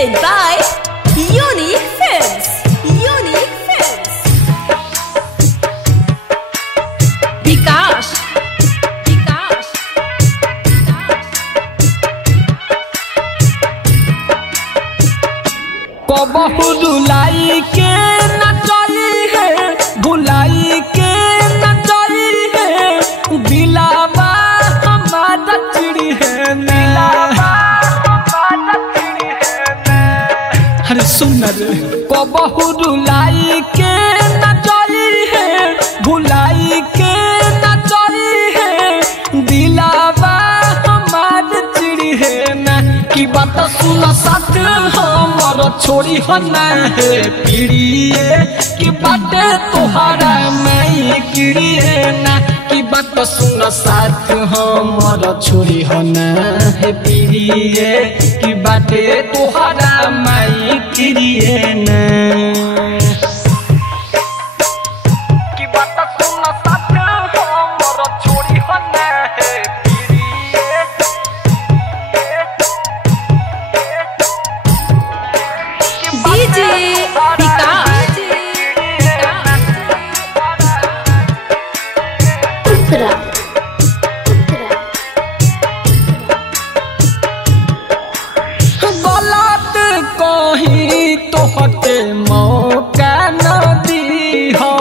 Presented by Unique Films. Unique Films. Vikas. कबहू रुलाई के न चली है, भुलाई के न चली है, दिलावा हमारा चिड़ी है अरे सुन रे। कबहू रुलाई के न चली है, भुलाई के न चली है, दिलावा हमारा चिड़ी है ना। की बात सुन साथ हमर छोड़ी हो ना है पीड़िए, की बात तोहरा मैं किड़िए ना। की बात सुन साथ हमर छोड़ी हो ना है पीड़िए, की बात तोहरा मैं किड़िए ना। की बात सुन साथ हमर छोड़ी हो ना है DJ Vikas. Putra. गलत कहीं तो हटे मौका न दी हो,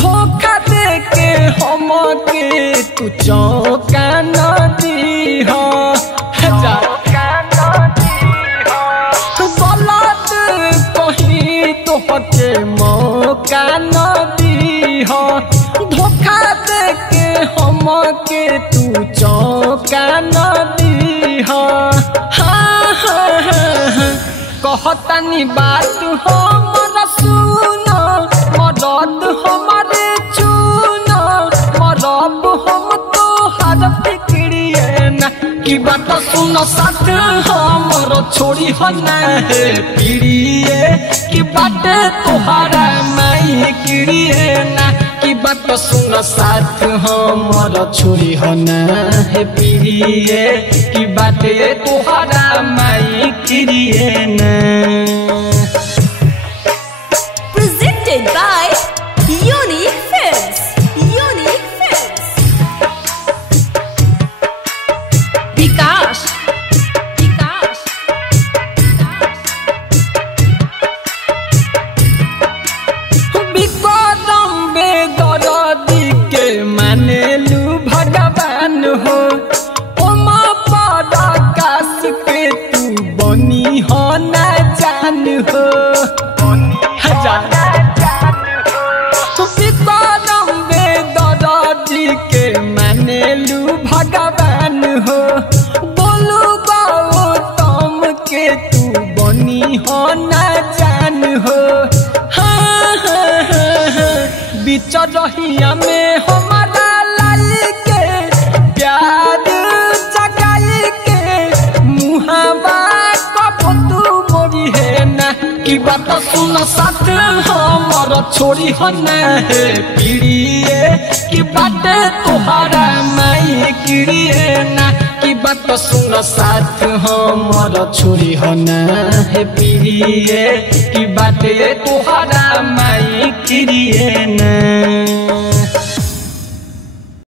धोखा दे के हम के तू चौका न दी हो। गलत कहीं तो हटे मौका न दी हो, धोखा दे के हम के तू चौका न दी हो। कहतनी बात हमर सुन, मदद हमारे चुन, मरब हम तोहर फिक्रिए ना। की बात सुन साथ हमर छोड़ी हो ना है पीड़िए, की बात तोहरा मैं किड़िए ना। की बात सुन साथ हमर छोड़ी हो ना है पीड़िए, की बात तोहरा मैं किड़िए ना। Presented by Unique Films. Unique Films. Vikas. बिकदम बेदर्दी के मानेलू भगवान हो, ओमा पर आकाश के तू बनी हो ना जान हो। बिकदम बेदर्दी के मानेलू भगवान हो, बोलू गौतम के तू बनी हो ना जान हो। बीच रहिया में हमारा लाल के प्यार जगाई के, मुहावा कब तू मोरी है ना। की बात सुन साथ हमर छोड़ी हो ना है पीड़िए, की बात तोहरा मैं किड़िए ना। की बात सुन साथ हमर छोड़ी हो ना है पीड़िए, की बात तोहरा मैं किड़िए ना।